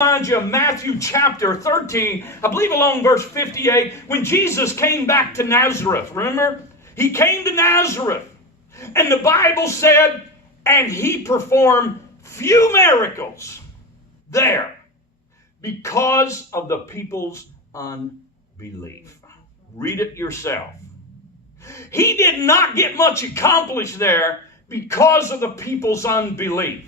Remind you of Matthew chapter 13, I believe along verse 58, when Jesus came back to Nazareth. Remember? He came to Nazareth. And the Bible said, and he performed few miracles there because of the people's unbelief. Read it yourself. He did not get much accomplished there because of the people's unbelief.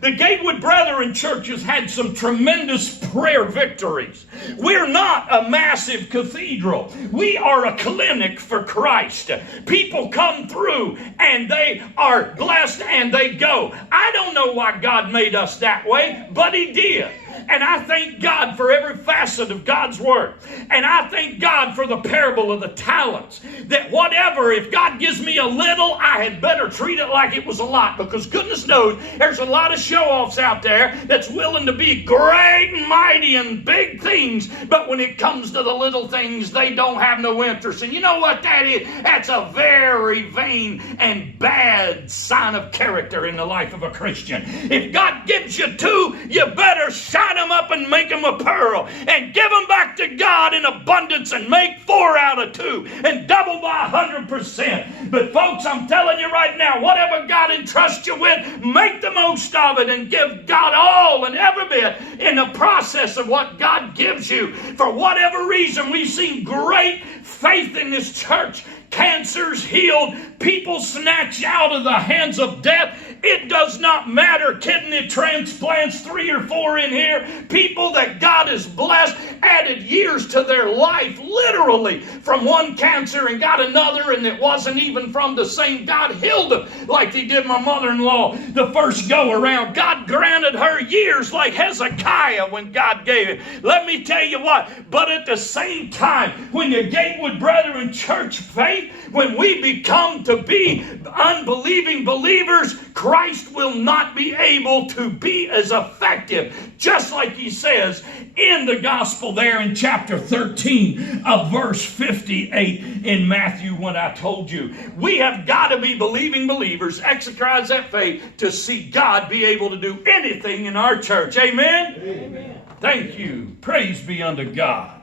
The Gatewood Brethren churches had some tremendous prayer victories. We're not a massive cathedral. We are a clinic for Christ. People come through and they are blessed and they go. I don't know why God made us that way, but He did. And I thank God for every facet of God's Word. And I thank God for the parable of the talents. That whatever, if God gives me a little, I had better treat it like it was a lot. Because goodness knows, there's a lot of show-offs out there that's willing to be great and mighty and big things. But when it comes to the little things, they don't have no interest. And you know what that is? That's a very vain and bad sign of character in the life of a Christian. If God gives you two, you better shine them up and make them a pearl and give them back to God in abundance and make 4 out of 2 and double by 100%. But folks, I'm telling you right now, whatever God entrusts you with, make the most of it and give God all and every bit in the process of what God gives you. For whatever reason, we've seen great faith in this church. Cancers healed, people snatched out of the hands of death. It does not matter. Kidney transplants, 3 or 4 in here. People that God has blessed, added years to their life, literally, from one cancer and got another, and it wasn't even from the same. God healed them like He did my mother-in-law the first go around. God granted her years like Hezekiah when God gave it. Let me tell you what, but at the same time, when the Gatewood Brethren church faith, when we become to be unbelieving believers, Christ will not be able to be as effective. Just like He says in the gospel there in chapter 13 of verse 58 in Matthew when I told you. We have got to be believing believers, exercise that faith to see God be able to do anything in our church. Amen? Amen. Thank you. Praise be unto God.